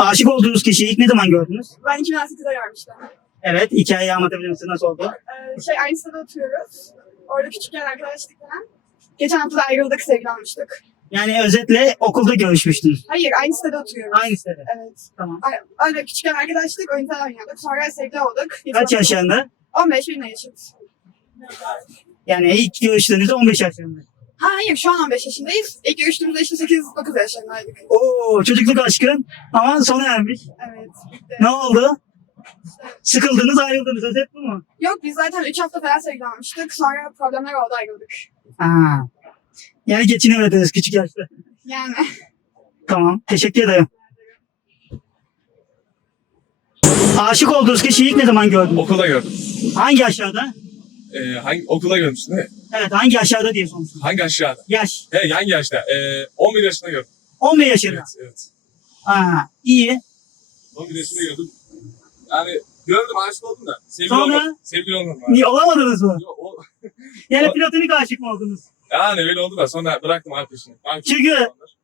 Aşık olduğunuz kişiyi ilk ne zaman gördünüz? Ben 2018'de görmüştüm. Evet, hikayeyi anlatabilir misiniz? Nasıl oldu? Aynı sitede oturuyoruz. Orada küçükken arkadaşlık falan. Geçen hafta da ayrıldık, sevgili olmuştuk. Yani özetle okulda görüşmüştünüz. Hayır, aynı sitede oturuyoruz. Aynı sitede. Evet. Tamam. Öyle küçükken arkadaşlık, oyun falan oynuyorduk. Sonra sevgili olduk. Kaç yaşlarında? 15 benimle yaşıt. Yani ilk görüştüğünüzde 15 yaşlarında. Hayır, şu an 15 yaşındayız. İlk görüştüğümüzde işte 8-9 yaşlarındaydık. Oo, çocukluk aşkın ama sona ermiş. Evet, bitti. Ne oldu? Sıkıldınız, ayrıldınız. Özet bu mu? Yok, biz zaten 3 hafta falan sevgili olmuştuk. Sonra problemler oldu, ayrıldık. Aa. Yani geçinemediniz küçük yaşta. Yani. Tamam, teşekkür ederim. Aşık olduğunuz kişiyi ilk ne zaman gördünüz? Okulda gördüm. Hangi yaşlarda? Hangi okulda görmüştün değil mi? Evet, hangi yaşlarda diye sormuştum. Hangi aşağıda? Yaş. Hangi yaşta? 11 yaşında gördüm. 11 yaşında. Evet, evet. Aa, iyi. 11 yaşında gördüm. Yani gördüm, aşık oldum da. Sevgili Sonra? olmadım. Sevgili olmadım. Abi. Niye olamadınız mı? Yo, Yani O- platonik aşık mı oldunuz? yani öyle oldu da sonra bıraktım abi peşini. Abi, Çünkü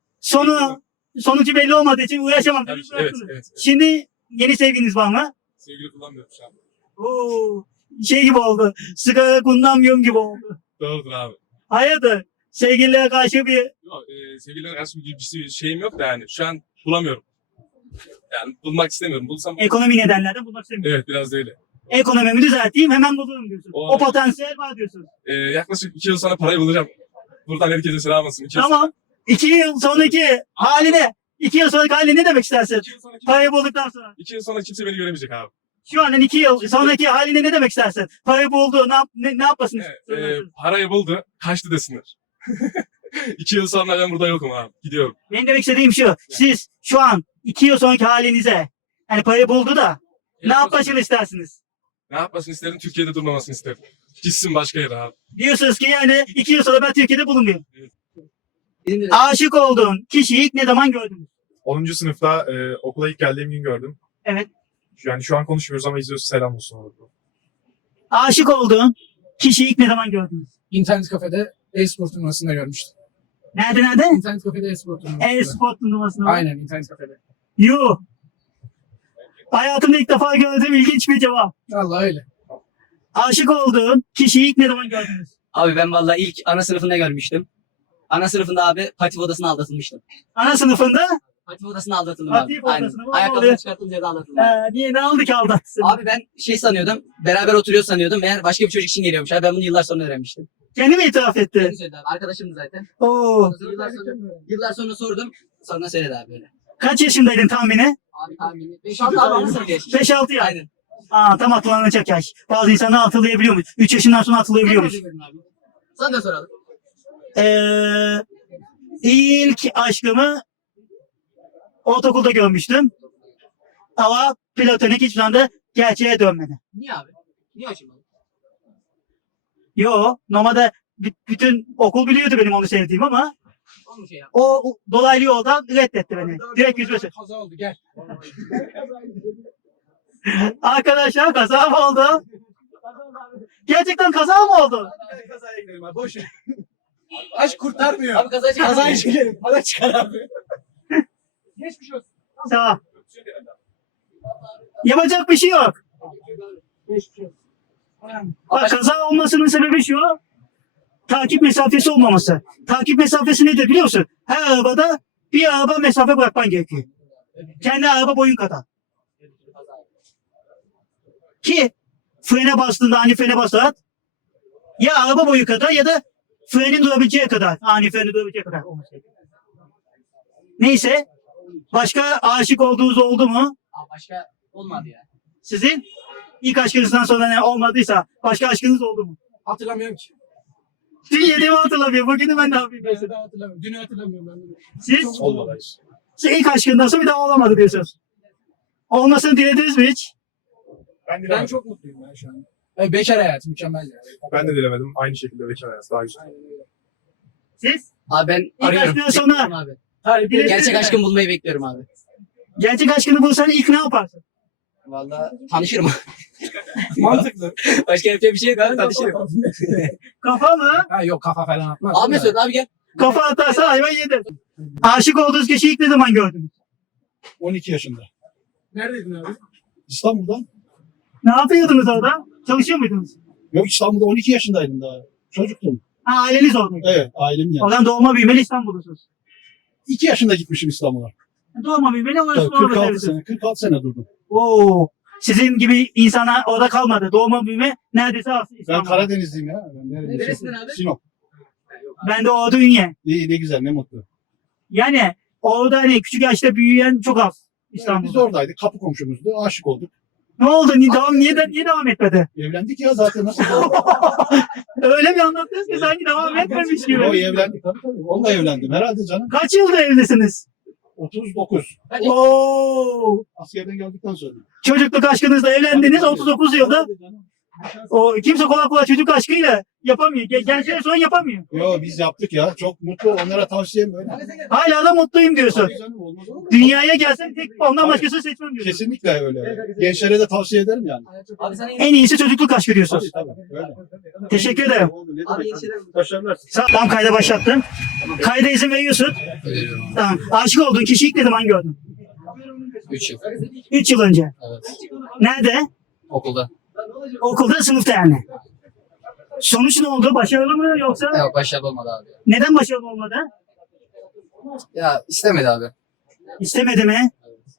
sonucu belli olmadığı için uğraşamam. Tabii dediniz, ki, evet, bıraktınız. evet, evet. Şimdi yeni sevginiz var mı? Sevgili kullanmıyorum şu an. Oo, şey gibi oldu. Sigara kullanmıyorum gibi oldu. Doğrudur abi. Hayırdır? Sevgililere karşı bir Yok, sevgililere karşı bir şeyim yok da yani. Şu an bulamıyorum. Yani bulmak istemiyorum. Bulsam... ekonomi nedenlerden bulmak istemiyorum. Evet, biraz da öyle. Ekonomimi düzelteyim hemen bulurum diyorsun. O- O potansiyel var diyorsun. Yaklaşık 2 yıl sonra parayı bulacağım. Buradan herkese selam olsun. 2 yıl Tamam. 2 yıl sonraki haline, 2 yıl sonraki haline ne demek istersin? 2 yıl sonra Parayı bulduktan sonra. 2 yıl sonra kimse beni göremeyecek abi. Şu an 2 yıl sonraki haline ne demek istersin? Parayı buldu, ne yapmasın? Parayı buldu, kaçtı desinler. 2 yıl sonra ben burada yokum abi. Gidiyorum. Benim demek istediğim şu. Siz şu an 2 yıl sonraki halinize, yani parayı buldu da ne yapmasını istersiniz? Ne yapmasını isterim? Türkiye'de durmamasını isterim. Gitsin başka yere abi. Diyorsunuz ki yani 2 yıl sonra ben Türkiye'de bulunmuyorum. Benim de Aşık olduğun kişiyi ilk ne zaman gördünüz? 10. sınıfta okula ilk geldiğim gün gördüm. Evet. Yani şu an konuşmuyoruz ama izliyorsun, selam olsun orada. Aşık olduğun kişiyi ilk ne zaman gördünüz? internet kafede e-spor turnuvasında görmüştüm. Nerede? İnternet kafede e-spor turnuvasında. E-spor turnuvasında. Aynen, internet kafede. Yuh. Hayatımda ilk defa gördüğüm ilginç bir cevap. Vallahi öyle. Aşık olduğun kişiyi ilk ne zaman gördünüz? Abi ben vallahi ilk ana sınıfında görmüştüm. Ana sınıfında abi patif odasına aldatılmıştım. Ana sınıfında Patif odasına aldatıldım Patif abi. Aynen. odasına, o Ayakkabıları oluyor. çıkartınca da aldatıldım. Abi. niye ne aldı ki aldattı? Abi ben şey sanıyordum. Beraber oturuyor sanıyordum. Meğer başka bir çocuk için geliyormuş. Abi ben bunu yıllar sonra öğrenmiştim. Kendi mi itiraf etti? Kendi söyledi abi. Arkadaşımdı zaten. Oo. Yıllar sonra sordum. Sonra söyledi abi böyle. Kaç yaşındaydın tahmini? Abi tahmini. 5-6 abi anlasın diye. 5-6 yaş. Aynen. Aa, tam hatırlanacak yaş. Bazı insanlar hatırlayabiliyormuş. 3 yaşından sonra hatırlayabiliyormuş. Abi. Sana da soralım. İlk aşkımı ortaokulda görmüştüm. Ama platonik hiçbir anda gerçeğe dönmedi. Niye abi? Niye açılmadın? Yo, normalde bütün okul biliyordu benim onu sevdiğim ama Olmuş ya. o dolaylı yoldan reddetti beni. Direkt yüzmesi. Kaza oldu, gel. Arkadaşlar kaza mı oldu? Gerçekten kaza mı oldu? Kazaya gidelim abi, boş ver. Aşk kurtarmıyor. Abi kaza çıkar. Kazaya çekelim, para çıkar abi. Geçmiş olsun. Tamam. Yapacak bir şey yok. Geçmiş olsun. Bak, kaza olmasının sebebi şu. Takip mesafesi olmaması. Takip mesafesi nedir biliyor musun? Her arabada bir araba mesafe bırakman gerekiyor. Kendi araba boyun kadar. Ki frene bastığında ani frene basar. Ya araba boyu kadar ya da frenin durabileceği kadar. Ani frenin durabileceği kadar olması gerekiyor. Neyse. Başka aşık olduğunuz oldu mu? Abi başka olmadı ya. Sizin ilk aşkınızdan sonra ne olmadıysa başka aşkınız oldu mu? Hatırlamıyorum ki. Dün yediğimi hatırlamıyorum. Bugünü ben ne yapayım? Ben de hatırlamıyorum. Dünü hatırlamıyorum ben de. Siz? Olmadı hiç. Siz ilk aşkından sonra bir daha olamadı diyorsunuz. Olmasını dilediniz mi hiç? Ben Ben dilemedim. çok mutluyum ben şu an. Bekar hayatı mükemmel ya. Ben de dilemedim. Aynı şekilde bekar hayatı daha güzel. Siz? Abi ben arıyorum. aşkından sonra- Bekliyorum abi. Dilediniz Gerçek mi? aşkımı bulmayı bekliyorum abi. Gerçek aşkını bulsan ilk ne yaparsın? Vallahi tanışırım. Mantıklı. Başka yapacak bir şey yok abi, tanışırım. Kafa mı? Ha yok, kafa falan atmaz. Abi Mesut abi gel. Kafa atarsa hayvan yedi. Aşık olduğunuz kişiyi ilk ne zaman gördünüz? 12 yaşında. Neredeydin abi? İstanbul'da. Ne yapıyordunuz orada? Çalışıyor muydunuz? Yok, İstanbul'da 12 yaşındaydım daha. Çocuktum. Ha, aileniz orada. Evet, ailem O yani. zaman doğma büyümeli İstanbul'dasınız. 2 yaşında gitmişim İstanbul'a. Doğma büyümeli orası Tabii, orada 46 sene durdum. Oo. Sizin gibi insana orada kalmadı. Doğma büyüme neredeyse Ben İstanbul. Karadenizliyim ya. Ben neredeyim? Neresinden abi? Sinop. Ben de orada ünye. İyi, ne güzel, ne mutlu. Yani orada hani küçük yaşta büyüyen çok az Evet, biz İstanbul'da. oradaydık. Kapı komşumuzdu. Aşık olduk. Ne oldu? Niye devam etmedi? Evlendik ya zaten. Nasıl? Öyle bir anlattınız ki sanki devam etmemiş O gibi. evlendik tabii tabii. Onunla evlendim herhalde canım. Kaç yıldır evlisiniz? 39. Oo. Askerden geldikten sonra. Çocukluk aşkınızla evlendiniz Tabii, 39 yılda. Tabii canım. O kimse kolay kolay çocuk aşkıyla yapamıyor. Gençler sonra yapamıyor. Yo, biz yaptık ya. Çok mutlu. Onlara tavsiyem öyle. Hala da mutluyum diyorsun. Tabii canım, olmaz olur mu? Dünyaya gelsem tek ondan başkasını seçmem diyorsun. Kesinlikle öyle. Gençlere de tavsiye ederim yani. Abi sana En iyisi çocukluk aşkı diyorsun. Tabii tabii. Öyle. Teşekkür ederim. Oldu, ne Abi demek? yeni şeyler Başarılar. Tam kayda başlattım. Kayda izin veriyorsun. veriyorum. Tamam. Aşık olduğun kişiyi ilk ne zaman gördün? 3 yıl. 3 yıl önce. Evet. Nerede? Okulda. Okulda, sınıfta yani. Sonuç ne oldu? Başarılı mı yoksa? Yok başarılı olmadı abi. Neden başarılı olmadı? Ya istemedi abi. İstemedi mi?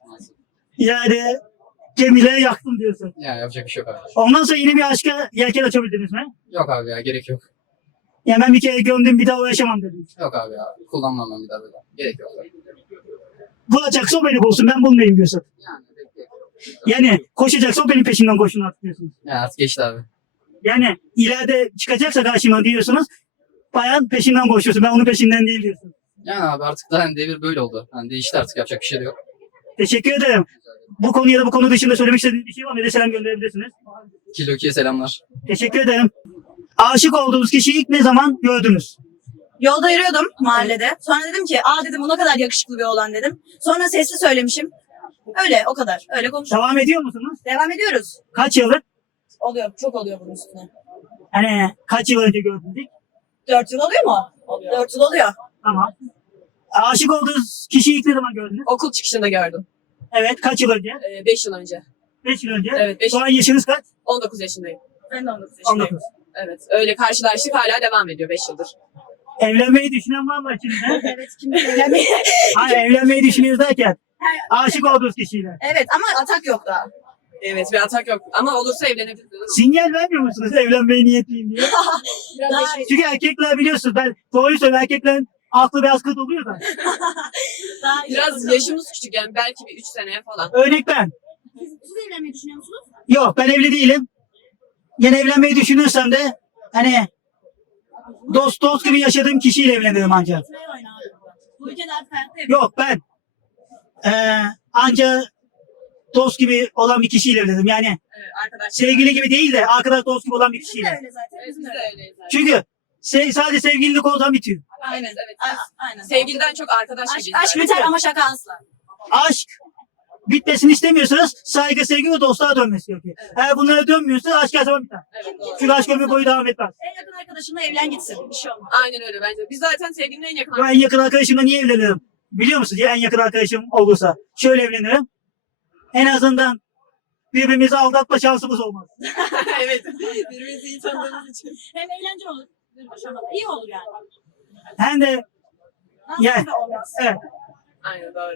Yani gemileri yaktım diyorsun. Ya yapacak bir şey yok abi. Ondan sonra yeni bir aşka yelken açabildiniz mi? Yok abi ya gerek yok. Yani ben bir kere gömdüm bir daha uğraşamam dedim. Yok abi ya. Kullanmam ben bir daha böyle. Gerek yok. Bulacaksa o beni bulsun ben bulmayayım diyorsun. Yani bekle. Yani koşacaksa o benim peşimden koşun artık diyorsunuz. Ya artık geçti abi. Yani ileride çıkacaksa karşıma diyorsunuz. Bayan peşinden koşuyorsun. Ben onun peşinden değil diyorsun. Yani abi artık da hani devir böyle oldu. Hani değişti artık yapacak bir şey de yok. Teşekkür ederim. Bu konu ya da bu konu dışında söylemek istediğiniz bir şey var mı? Ya da selam gönderebilirsiniz. Kilo 2'ye selamlar. Teşekkür ederim. Aşık olduğunuz kişiyi ilk ne zaman gördünüz? Yolda yürüyordum mahallede. Sonra dedim ki dedim bu ne kadar yakışıklı bir oğlan dedim. Sonra sesli söylemişim. Öyle o kadar. Öyle konuşuyoruz. Devam ediyor musunuz? Devam ediyoruz. Kaç yıllık? Oluyor. Çok oluyor bunun üstüne. Hani kaç yıl önce gördünüz ilk? 4 yıl oluyor mu? 4 yıl oluyor. Tamam. Aşık olduğunuz kişiyi ilk ne zaman gördünüz? Okul çıkışında gördüm. Evet. Kaç yıl önce? 5 yıl önce. 5 yıl önce. Evet, beş- Şu an yaşınız kaç? 19 yaşındayım. Ben de 19 yaşındayım. 19. Evet. Öyle karşılaştık hala devam ediyor 5 yıldır. Evlenmeyi düşünen var mı içinizde? Evet kimle evlenmeyi. Hayır, evlenmeyi düşünüyoruz derken. Aşık olduğunuz kişiyle. Evet ama atak yok daha. Evet bir atak yok. Ama olursa evlenebiliriz. Sinyal vermiyor musunuz evlenmeye niyetliyim diye? Daha Çünkü erkekler biliyorsunuz ben doğruyu söylüyorum erkeklerin aklı beyaz kıt oluyor da. daha Biraz yaşımız küçük yani belki bir 3 seneye falan. Örnek ben. Siz evlenmeyi düşünüyor musunuz? Yok ben evli değilim. Yani evlenmeyi düşünürsem de hani dost gibi yaşadığım kişiyle evlenirim ancak. Gitmeyi oyna abi. Bu ülkede artık hayatta Yok ben ancak dost gibi olan bir kişiyle evlenirim. Yani Evet, arkadaşlar. sevgili gibi değil de arkadaş dost gibi olan bir Bizim de kişiyle. öyle zaten. Evet, Bizim biz de de öyle. öyleyiz. zaten. Çünkü sadece sevgililik oradan bitiyor. Aynen evet. Aynen. Sevgiliden çok arkadaş Aşk, gibiyiz. aşk zaten. biter ama şaka asla. Aşk bitmesini istemiyorsanız saygı, sevgi ve dostluğa dönmesi gerekiyor. Eğer bunlara dönmüyorsa aşk her zaman biter. Evet, doğru. Çünkü aşk ömür boyu devam etmez. En yakın arkadaşınla evlen gitsin. Bir şey olmaz. Aynen öyle bence. Biz zaten sevgilimin en yakın Ben en yakın arkadaşımla niye evlenirim? Biliyor musunuz? Ya en yakın arkadaşım olursa. Şöyle evlenirim. En azından birbirimizi aldatma şansımız olmaz. evet. Birbirimizi iyi tanıdığımız için. Hem eğlence olur. Bir aşamada. İyi olur yani. Hem de Nasıl Yani. da olmaz. evet. Aynen doğru.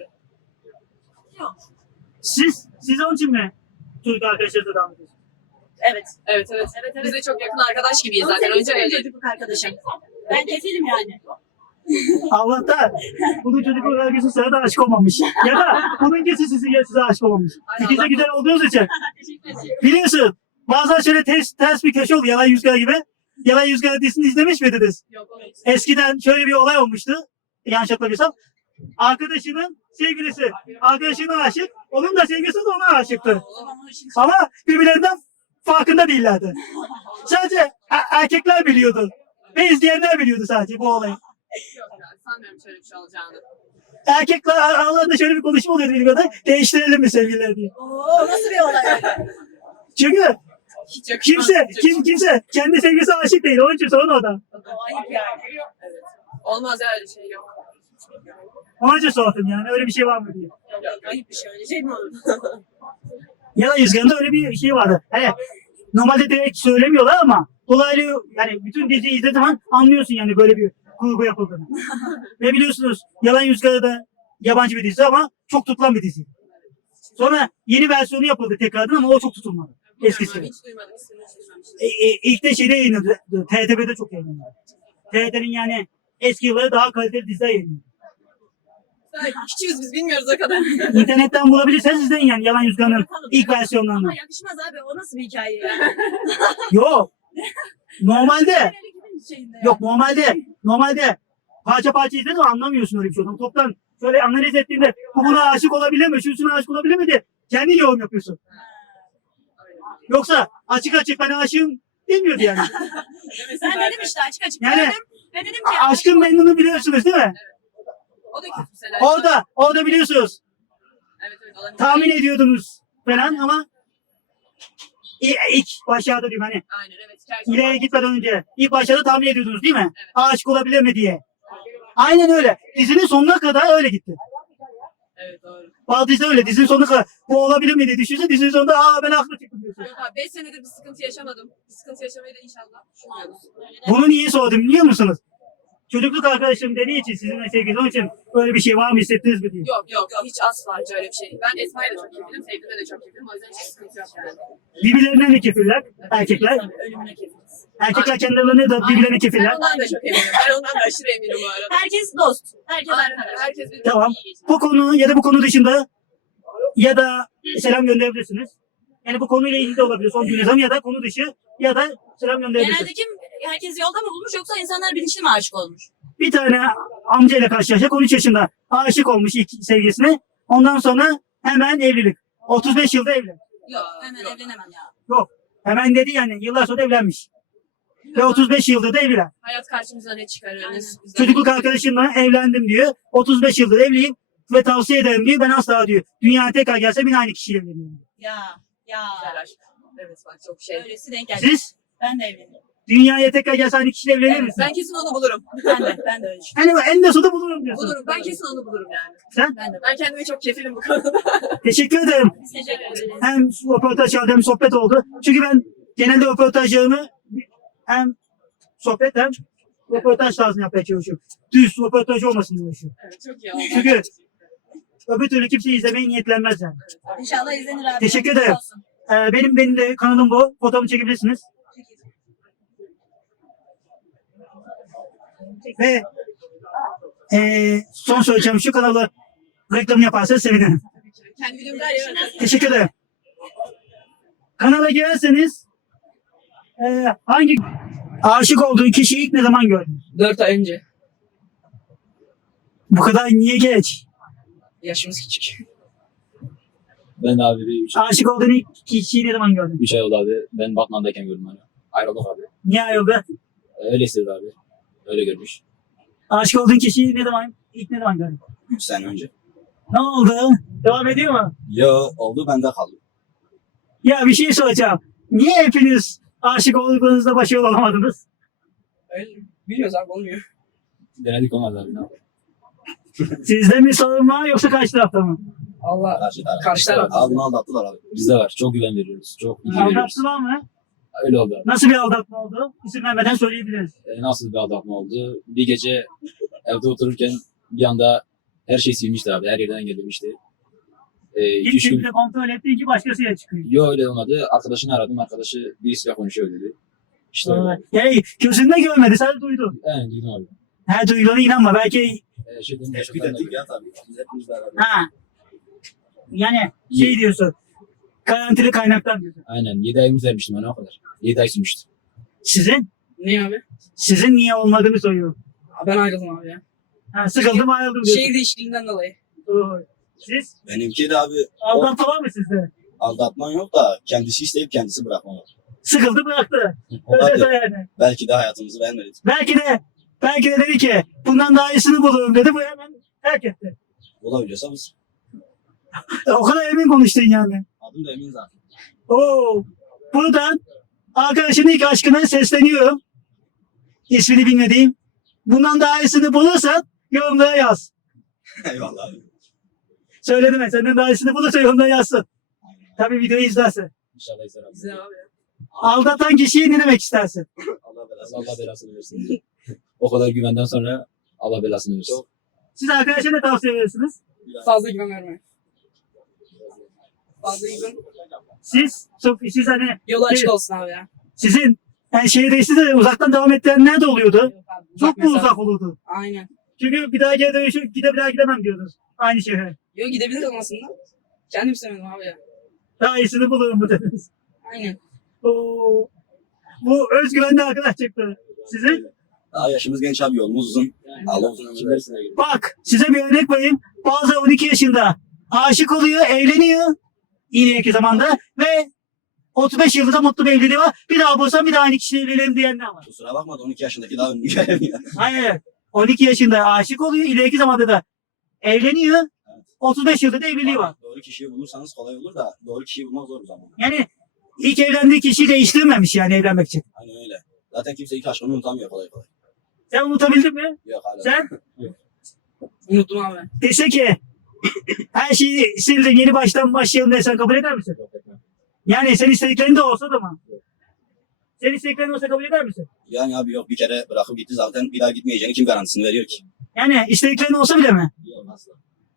Siz onun için mi çocuk arkadaşlarınızla devam ediyorsunuz? Evet. Evet evet. Biz de çok yakın arkadaş gibiyiz Onun zaten. sevgilisi Önce benim öyle. çocukluk arkadaşım. Ben kefilim yani. Allah'ta bunun çocukluk arkadaşı sana da aşık olmamış. Ya da bununkisi size aşık olmamış. İkisi de güzel olduğunuz için. Teşekkür ederim. Biliyorsun bazen şöyle ters bir köşe oldu Yalan Yüzgar gibi. Yalan Yüzgar dizisini izlemiş miydiniz? Yok evet. Eskiden şöyle bir olay olmuştu. Yanlış hatırlamıyorsam. Arkadaşının sevgilisi arkadaşına aşık. Onun da sevgilisi de ona aşıktı. Ama birbirlerinden farkında değillerdi. Sadece erkekler biliyordu. Ve izleyenler biliyordu sadece bu olayı. Yok ya. Sanmıyorum şöyle bir şey olacağını. Erkekler aralarında şöyle bir konuşma oluyordu bilmiyorum. Değiştirelim mi sevgililer diye. Oo nasıl bir olay öyle? Çünkü Hiç yakışmaz. kimse kendi sevgilisine aşık değil. Onun için sorun orada. O ayıp yani. Evet. Olmaz ya öyle şey yok. Onun için sordum yani öyle bir şey var mı diye. Ayıp bir şey öyle şey mi olur? Yalan Yüzgarı'nda öyle bir şey vardı. Hani normalde direkt söylemiyorlar ama dolaylı yani bütün diziyi izlediğin zaman anlıyorsun yani böyle bir kurgu yapıldığını. Ve biliyorsunuz Yalan Yüzgarı da yabancı bir dizi ama çok tutulan bir dizi. Sonra yeni versiyonu yapıldı tekrardan ama o çok tutulmadı. Eskisi. Hiç duymadım. İsmini hiç duymamıştım. İlk de şeyde yayınladı. TRT'de çok yayınlandı. TRT'nin yani eski yılları daha kaliteli diziler yayınlandı. Küçüğüz biz bilmiyoruz o kadar. İnternetten bulabilirseniz izleyin yani Yalan Yüzgarı'nın ilk versiyonlarını. Ama yakışmaz abi. O nasıl bir hikaye ya? Yok. Normalde Şeyinde ya. yok normalde parça parça izledin ama anlamıyorsun öyle bir şey. Toptan şöyle analiz ettiğinde bu buna aşık olabilir mi? Şusuna aşık olabilir mi diye kendi yorum yapıyorsun. Yoksa açık açık ben aşığım demiyordu yani. Ben dedim işte açık açık Yani- gördüm. Ve dedim ki Aşkın memnunu biliyorsunuz değil mi? O da kötü bir senaryo. Orada biliyorsunuz. Evet evet. olabilir. Tahmin ediyordunuz falan ama ilk başlarda diyeyim hani Aynen evet. Hikaye ileriye gitmeden önce ilk başlarda tahmin ediyordunuz değil mi? Aşık olabilir mi diye. Aynen öyle. Dizinin sonuna kadar öyle gitti. Evet doğru. Bazı dizi öyle. Dizinin sonuna kadar bu olabilir mi diye düşünse dizinin sonunda ben haklı çıktım diyorsun. Yok abi 5 senedir bir sıkıntı yaşamadım. Bir sıkıntı yaşamayı da inşallah düşünmüyoruz. Bunu niye sordum biliyor musunuz? Çocukluk arkadaşım dediği için sizinle sevgili onun için böyle bir şey var mı hissettiniz mi diye. Yok hiç asla hiç öyle bir şey. Ben Esma'yla da çok kefilim, Sevgim'le de çok kefilim. O yüzden hiç sıkıntı yok yani. Birbirlerine mi kefiller? Erkekler. tabii ölümüne kefiliz. Erkekler kendilerine de birbirlerine Ben kefiller. ondan da çok eminim. Ben ondan da aşırı eminim bu arada. Herkes dost. Herkes arkadaş. Herkes birbirini Tamam. iyi geçiyor. Bu konu ya da bu konu dışında ya da selam gönderebilirsiniz. Yani bu konuyla ilgili de olabilir son gün yazan ya da konu dışı ya da selam gönderebilirsiniz. Genelde kim herkes yolda mı bulmuş yoksa insanlar bilinçli mi aşık olmuş? Bir tane amcayla karşılaşacak 13 yaşında aşık olmuş ilk sevgilisine. Ondan sonra hemen evlilik. 35 yılda evli. Yok hemen Yok. evlenemem ya. Hemen dedi yani yıllar sonra evlenmiş. Ve 35 yıldır da evliler. Hayat karşımıza ne çıkarır? Aynen. Çocukluk arkadaşımla evlendim diyor. 35 yıldır evliyim ve tavsiye ederim diyor. Ben asla diyor. Dünyaya tekrar gelsem yine aynı kişiyle evlenirim. Ya. Güzel aşk. Evet bak çok şey. Öylesi denk geldi. Siz Ben de evlenirim. dünyaya tekrar gelse aynı kişiyle evlenir Evet, misiniz? Ben kesin onu bulurum. Ben de öyle düşünüyorum. Yani en de sonunda bulurum diyorsun. Bulurum. Ben kesin onu bulurum yani. Sen? Ben de. Ben kendime çok kefilim bu konuda. Teşekkür ederim. Teşekkür ederiz. Hem röportaj aldı hem sohbet oldu. Çünkü ben genelde röportajlarımı hem sohbet hem röportaj tarzını yapmaya çalışıyorum. Düz röportaj olmasın diye uğraşıyorum. Evet çok iyi oldu. Çünkü öbür türlü kimseyi izlemeye niyetlenmez yani. İnşallah izlenir abi. Teşekkür ederim. Olsun. Benim de kanalım bu. Fotoğrafımı çekebilirsiniz. Ve son söyleyeceğim şu kanalı reklamını yaparsanız sevinirim. Kendi videomda ya. Teşekkür ederim. Kanala girerseniz hangi aşık olduğun kişiyi ilk ne zaman gördün? 4 ay önce. Bu kadar niye geç? Yaşımız küçük. Ben de abi bir Aşık olduğun ilk kişiyi ne zaman gördün? 3 ay oldu abi. Ben Batman'dayken gördüm hani. Ayrıldık abi. Niye ayrıldı? Öyle istedi abi. Öyle görmüş. Aşık olduğun kişiyi ilk ne zaman gördün? 3 sene önce. Ne oldu? Devam ediyor mu? Yo oldu bende kaldı. Ya bir şey soracağım. Niye hepiniz aşık olduğunuzda başarılı olamadınız? Öyle biliyoruz abi olmuyor. Denedik olmadı abi. Ne yapalım? Sizde mi sorun var yoksa karşı tarafta mı? Allah Karşı taraf. Karşı taraf. Abi bunu aldattılar abi. Bizde var. Çok güven veriyoruz. Çok ilgi veriyoruz. Aldattılar mı? Öyle oldu abi. Nasıl bir aldatma oldu? İsim vermeden söyleyebiliriz. Nasıl bir aldatma oldu? Bir gece evde otururken bir anda her şey silmişti abi. Her yerden engellemişti. İlk 2-3 gün... şekilde kontrol ettiğin ki başkasıyla çıkıyor. Yo öyle olmadı. Arkadaşını aradım. Arkadaşı birisiyle konuşuyor dedi. İşte öyle. Yani gözünde görmedi, sen duydun. Yani duydum abi. Her duyduğuna inanma. Belki Şey dedim, bir dedik ya tabii. Biz hepimiz beraber. ha. Yani şey diyorsun. Garantili kaynaktan diyorsun. Aynen. 7 ayımız vermiştim ona o kadar. 7 ay sürmüştü. Sizin? Ne abi? Sizin niye olmadığını soruyorum. Ben ayrıldım abi ya. Ha, sıkıldım ayrıldım diyorsun. Şehir değişikliğinden dolayı. Doğru. Siz? Benimki de abi Aldatma var mı sizde? aldatman yok da kendisi isteyip kendisi bırakmamak. Sıkıldı bıraktı. O Öyle da yani. belki de hayatımızı beğenmedi. Belki de dedi ki bundan daha iyisini bulurum dedi. Bu hemen terk etti. Olabiliyorsa biz. O kadar emin konuştun yani. Adım da Emin zaten. Oo. Buradan arkadaşının ilk aşkına sesleniyorum. İsmini bilmediğim. Bundan daha iyisini bulursan yorumlara yaz. Eyvallah abi. Söyledim ben. Senden daha iyisini bulursa yorumdan yazsın. Tabii videoyu izlerse. İnşallah izler abi. Güzel abi. Aldatan kişiye ne demek istersin? Allah belasını versin. O kadar güvenden sonra Allah belasını versin. Siz arkadaşa ne tavsiye verirsiniz? Fazla güvenmiyorum. Fazla güven. Siz hani Yolu açık olsun abi ya. sizin yani şehirde de uzaktan devam ettirenler de oluyordu. Yok abi, Çok mu mesafe. uzak olurdu? Aynen. Çünkü bir daha geri dönüşü bir daha gidemem diyordunuz. Aynı şehre. Yok gidebiliriz aslında. Kendim istemedim abi ya. Daha iyisini bulurum bu dediniz. Aynen. Oo. Bu özgüvenli arkadaş çıktı. Sizin? Daha yaşımız genç abi, yolumuz uzun. Allah uzun ömür versin. Bak size bir örnek vereyim. Bazı 12 yaşında aşık oluyor, evleniyor. Yine iki zamanda ve 35 yılda mutlu bir evliliği var. Bir daha bulsam bir daha aynı kişiyle evlenelim diyenler var. Kusura bakma da 12 yaşındaki daha ünlü gelmiyor. Hayır. 12 yaşında aşık oluyor. İleriki zamanda da evleniyor. 35 yılda da evliliği var. Doğru kişiyi bulursanız kolay olur da doğru kişiyi bulmak zor o zaman. Yani ilk evlendiği kişiyi değiştirmemiş yani evlenmek için. Aynen öyle. Zaten kimse ilk aşkını unutamıyor kolay kolay. Sen unutabildin mi? Yok hala. Sen? Unuttum abi. Dese ki her şeyi sildin yeni baştan başlayalım desen kabul eder misin? Yani senin istediklerin de olsa da mı? Senin istediklerin olsa kabul eder misin? Yani abi yok, bir kere bırakıp gitti zaten, bir daha gitmeyeceğini kim garantisini veriyor ki? Yani istediklerin olsa bile mi? Yok asla.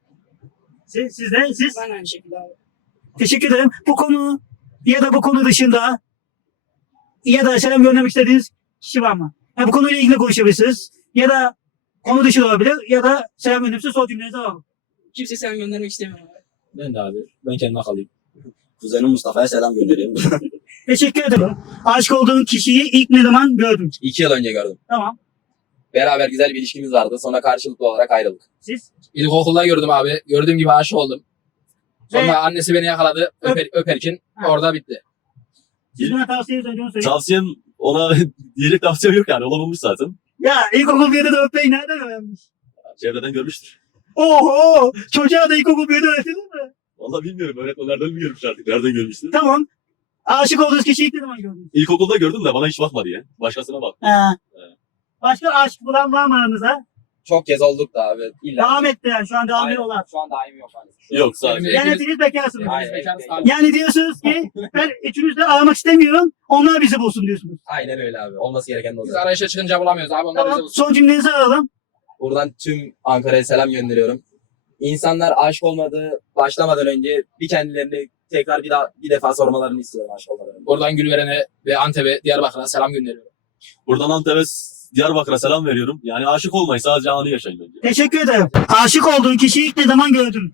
Siz? Ben aynı şekilde abi. Teşekkür ederim. Bu konu ya da bu konu dışında ya da selam göndermek istediğiniz kişi var mı? Bu konuyla ilgili konuşabilirsiniz. Ya da konu dışı da olabilir ya da selam göndermişse son cümlenizi alalım. Kimse sen göndermek istemiyorum abi. Ben de abi. Ben kendime kalayım. Kuzenim Mustafa'ya selam gönderiyorum. Teşekkür ederim. Aşık olduğun kişiyi ilk ne zaman gördün? 2 yıl önce gördüm. Tamam. Beraber güzel bir ilişkimiz vardı. Sonra karşılıklı olarak ayrıldık. Siz? İlkokulda gördüm abi. Gördüğüm gibi aşık oldum. Sonra Ve- annesi beni yakaladı öperken. Ha. Orada bitti. Siz bana tavsiye edin. Onu söyleyin. Tavsiyem ona diyecek tavsiyem yok yani. Ola bulmuş zaten. Ya ilkokul bir de öpmeyi nereden öğrenmiş? Çevreden görmüştür. Oho! Çocuğa da ilkokul bir de öğretilir mi? Vallahi bilmiyorum. Öğretmenlerden mi görmüş artık? Nereden görmüştür? Tamam. Aşık olduğunuz kişiyi ilk ne zaman gördünüz? İlkokulda gördüm de bana hiç bakmadı ya. Başkasına bak. Başka aşk bulan var mı aranızda? Çok kez olduk da abi. İlla. Devam etti yani. Şu an devam ediyorlar. Şu an daim yok abi. Yok sadece. Yani hepiniz bekarsınız. Aynen. Yani diyorsunuz ki ben üçünüzü de aramak istemiyorum. Onlar bizi bulsun diyorsunuz. Aynen öyle abi. Olması gereken de Biz oluyor. arayışa çıkınca bulamıyoruz abi. Onlar bize Tamam. bulsun. Son cümlenizi alalım. Buradan tüm Ankara'ya selam gönderiyorum. İnsanlar aşık olmadığı başlamadan önce bir kendilerini tekrar bir defa sormalarını istiyorum aşık olmadan önce. Buradan Gülveren'e ve Antep'e, Diyarbakır'a selam gönderiyorum. Buradan Antep'e, Diyarbakır'a selam veriyorum. Yani aşık olmayın. Sadece anı yaşayın bence. Teşekkür ederim. Aşık olduğun kişiyi ilk ne zaman gördün?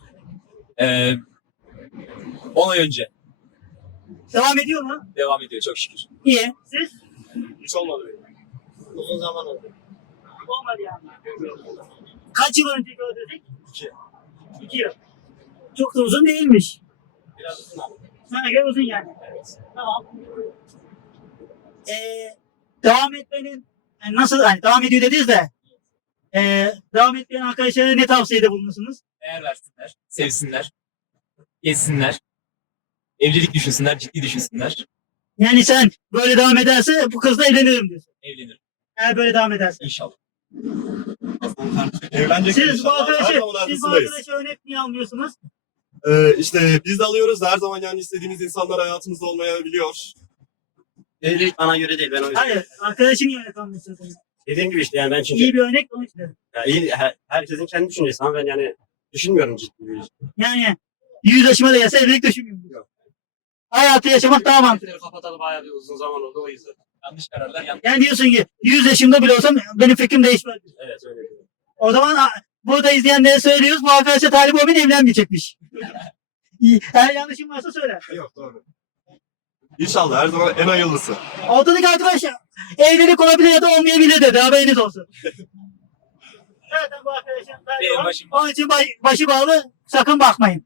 10 ay önce. Devam ediyor mu? Devam ediyor çok şükür. İyi. Siz? Hiç olmadı benim. Uzun zaman oldu. Olmadı yani. Kaç yıl önce gördük? 2 yıl. Çok da uzun değilmiş. Biraz uzun abi. Sana göre uzun yani. Tamam. Devam etmenin yani nasıl hani devam ediyor dediniz de devam etmeyen arkadaşlara ne tavsiyede bulunursunuz? Değer versinler, sevsinler, gezsinler, evlilik düşünsünler, ciddi düşünsünler, Yani sen böyle devam ederse bu kızla evlenirim diyorsun. evlenir. Eğer böyle devam ederse. İnşallah. Evlenecek Siz bu arkadaşı örnek niye almıyorsunuz? işte biz de alıyoruz da her zaman yani istediğiniz insanlar hayatımızda olmayabiliyor. Evlilik bana göre değil, ben o yüzden. Hayır. Arkadaşın niye örnek almıyorsunuz? Dediğim gibi işte yani ben çünkü İyi bir örnek onun için dedim. herkesin kendi düşüncesi ama ben yani düşünmüyorum ciddi bir iş. Yani 100 yaşıma da gelse evlilik düşünmüyorum. Hayatı yaşamak daha mantıklı. Kapatalım bayağı bir uzun zaman oldu o yüzden. Yanlış kararlar yanlış. Yani diyorsun ki 100 yaşımda bile olsam benim fikrim değişmez. Evet öyle. O zaman burada izleyenlere söylüyoruz. Bu arkadaşa talip olmayın evlenmeyecekmiş. İyi. Eğer yanlışım varsa söyle. Yok doğru. İnşallah her zaman en hayırlısı. Ortadaki arkadaş evlilik olabilir ya da olmayabilir dedi. Haberiniz olsun. Zaten bu arkadaşın Benim başım. onun için başı bağlı. Sakın bakmayın.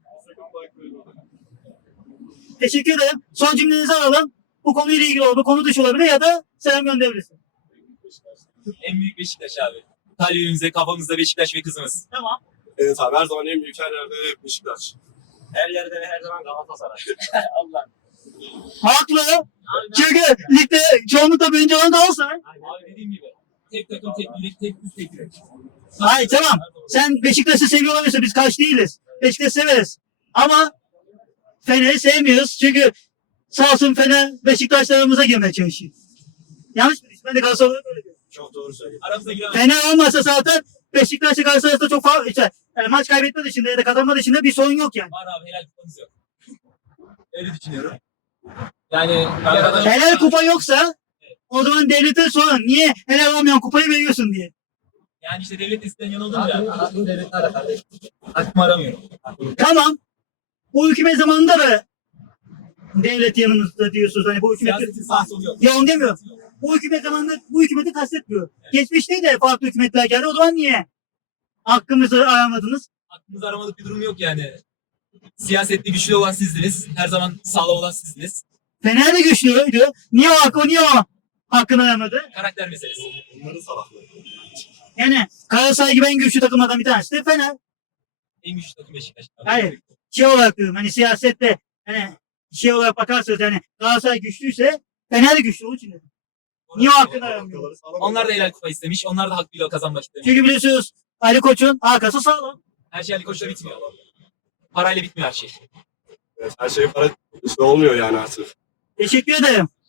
Teşekkür ederim. Son cümlenizi alalım. Bu konuyla ilgili oldu. Konu dışı olabilir ya da selam gönderebilirsin. En büyük Beşiktaş abi. Kalbimizde, kafamızda Beşiktaş ve kızımız. Tamam. Evet abi her zaman en büyük her yerde hep Beşiktaş. Her yerde ve her zaman Galatasaray. Allah. Haklı. Çünkü ligde çoğunlukla birinci olan Galatasaray. Abi dediğim gibi. Tek takım, tek birlik, tek üst, tek yürek. Hayır tamam. Sen Beşiktaş'ı seviyor olabilirsin. Biz karşı değiliz. Beşiktaş'ı severiz. Ama Fener'i sevmiyoruz. Çünkü sağ olsun Fener Beşiktaşlarımıza girmeye çalışıyor. Yanlış mı? Ben de Galatasaray'a böyle diyorum. Çok doğru söylüyorsun. Aramıza giren Fener olmasa zaten Beşiktaş'la Galatasaray arasında çok fark işte, yani maç kaybetme dışında ya da kazanma dışında bir sorun yok yani. var abi, helal kupamız yok. Öyle düşünüyorum. Yani Helal kupa yoksa o zaman devlete sorun. Niye helal olmayan kupayı veriyorsun diye. yani işte devlet isteyen yanıldım ya. Aklım devletle alakalı. Aklımı aramıyorum. Tamam. Bu hükümet zamanında da devlet yanımızda diyorsunuz. Hani bu hükümet... Siyasetin sağ solu yok. Ya onu demiyorum. Bu hükümet zamanında bu hükümeti kastetmiyor. Geçmişte de farklı hükümetler geldi. O zaman niye hakkımızı aramadınız? Aklımızı aramadık bir durum yok yani. Siyasette güçlü olan sizdiniz. Her zaman sağlam olan sizdiniz. Fener de güçlüydü. Niye o hakkını aramadı? Karakter meselesi. Bunların salaklığı. Yani Galatasaray gibi en güçlü takımlardan bir tanesi de Fener. En güçlü takım Beşiktaş. Hayır. Şey olarak diyorum hani siyasette hani şey olarak bakarsanız yani Galatasaray güçlüyse Fener de güçlü onun için dedim. Niye o hakkını aramıyor? Halkaları sağlam. Onlar da helal kupa istemiş. Onlar da hakkıyla kazanmak istemiş. Çünkü biliyorsunuz Ali Koç'un arkası sağlam. Her şey Ali Koç'la bitmiyor. Parayla bitmiyor her şey. Evet, her şey para işte olmuyor yani artık. Teşekkür ederim.